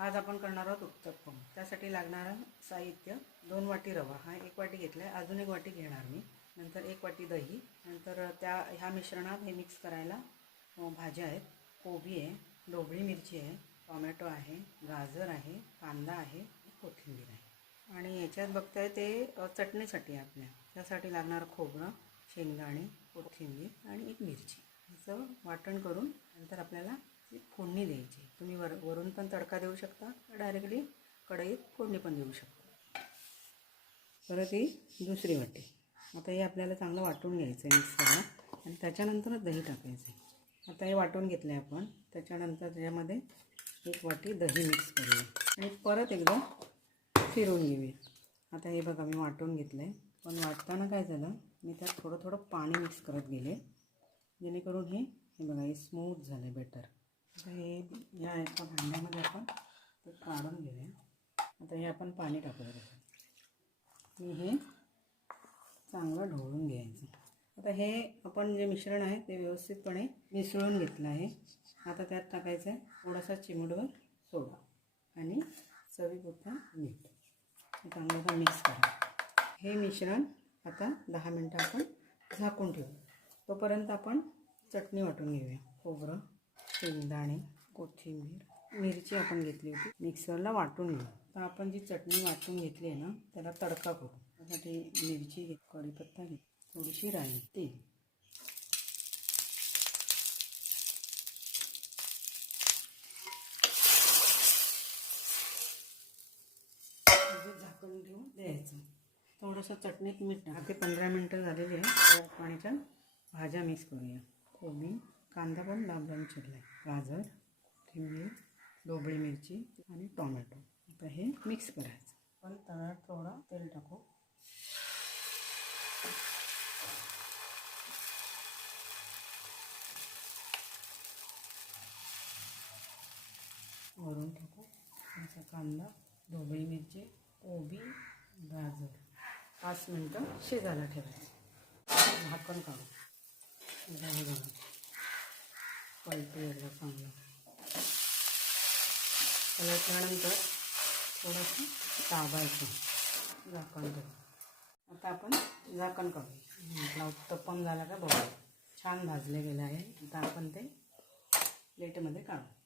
आज आपण करणार आहोत उत्तप्पम। त्यासाठी लागणारं साहित्य 2 वाटी रवा, हा 1 वाटी घेतला आहे, अजून 1 वाटी घेणार मी। नंतर 1 वाटी दही, नंतर ह्या मिश्रणात हे मिक्स करायला भाज्या आहेत, कोबी आहे, ढोबळी मिरची आहे, टोमॅटो आहे, गाजर आहे, कांदा आहे, कोथिंबीर आहे। आणि याच्यात बघताय ते चटणीसाठी आपल्या त्यासाठी लागणार खोबरं, शेंगदाणे, कोथिंबीर आणि 1 मिरची। याचं वाटण करून नंतर आपल्याला फोडणी द्यायची। तुम्ही वरून पण तडका देऊ शकता, डायरेक्टली कढईत फोडणी पण देऊ शकता। परत ही दुसरी वाटी। आता हे आपल्याला चांगलं वाटून घ्यायचं आहे मिक्सरला आणि त्याच्यानंतरच दही टाकायचं आहे। आता हे वाटून घेतलं आहे आपण, त्याच्यानंतर त्याच्यामध्ये 1 वाटी दही मिक्स करूया आणि परत एकदा फिरवून घेऊया। आता हे बघा मी वाटून घेतलं आहे, पण वाटताना काय झालं, मी त्यात थोडं थोडं पाणी मिक्स करत गेले, जेणेकरून हे बघा हे स्मूथ झालं बेटर। आता हे या एका भांड्यामध्ये आपण ते काढून घेऊया। आता हे आपण पाणी टाकूया त्याच्यात, मी हे चांगलं ढवळून घ्यायचं। आता हे आपण जे मिश्रण आहे ते व्यवस्थितपणे मिसळून घेतलं आहे। आता त्यात टाकायचं आहे थोडासा चिमूटभर सोडा आणि चवीपुरतं मीठ। चांगलं मिक्स करा। हे मिश्रण आता 10 मिनटं आपण झाकून ठेवू। तोपर्यंत आपण चटणी वाटून घेऊया। खोबरं, शेंगदाणे, कोथिंबीर, मिरची आपण घेतली होती, मिक्सरला वाटून घेऊ। तर आपण जी चटणी वाटून घेतली आहे ना, त्याला तडका करू। त्यासाठी मिरची घे, कढीपत्ता घे, थोडीशी राई, तेल, झाकण घेऊन द्यायचं। थोडंसं चटणीत मीठ टाक। ते 15 मिनटं झालेली आहे। पाण्याच्या भाज्या मिक्स करूया। कोबी, कांदा पण लांब लांब चिरलाय, गाजर, कोथिंबीर, ढोबळी मिरची आणि टोमॅटो। आता हे मिक्स करायचं। पण तव्यात थोडं तेल टाकू, वरून टाकू असा कांदा, ढोबळी मिरची, कोबी, गाजर। 5 मिनटं शिजायला ठेवायचं। झाकण काढू, हे बघा पलटी एकदा चांगलं पलटल्यानंतर थोडंसं दाबायचं, झाकण ठेवू। आता आपण झाकण काढू। आपला उत्तप्पम झाला का बघा, छान भाजले गेलं आहे। आता आपण ते प्लेटमध्ये काढू।